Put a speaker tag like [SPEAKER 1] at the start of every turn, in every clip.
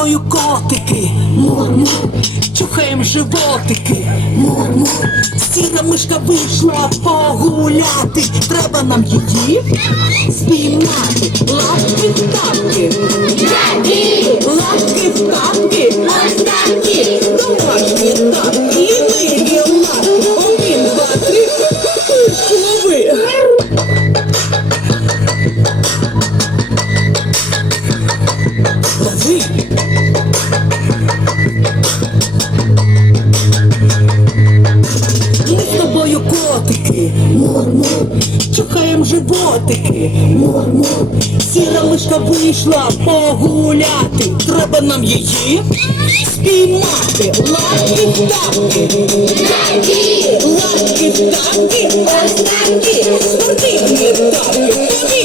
[SPEAKER 1] тобою котики, мур-мур, чухаєм животики, мур-мур, сіра мишка вийшла погуляти, треба нам її спіймати, лапки тапки, чухаєм животики, мур-мур, сіра мишка вийшла погуляти, треба нам її спіймати, лапки тапки, лапки в тапки, ось такі, спортивні тапки,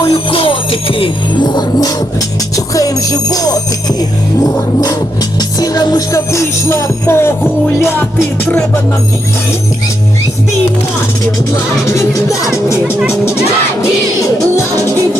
[SPEAKER 1] тобою котики, мур-мур, чухаєм животики, мур-мур, сіра мишка вийшла погуляти, треба нам її спіймати, лапки в тапки, лапки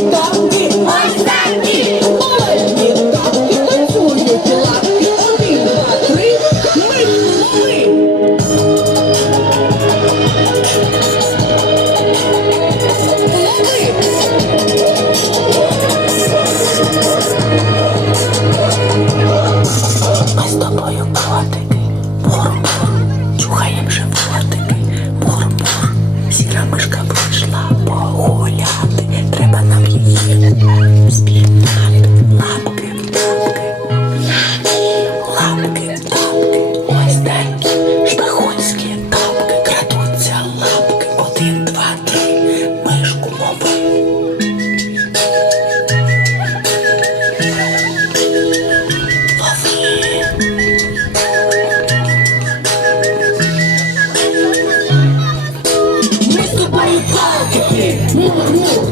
[SPEAKER 1] мур-мур,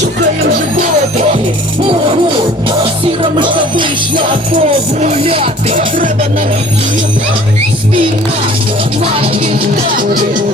[SPEAKER 1] чекаємо животики, мур-мур, сіра мишка вийшла погуляти, треба на її спіймати, лапки в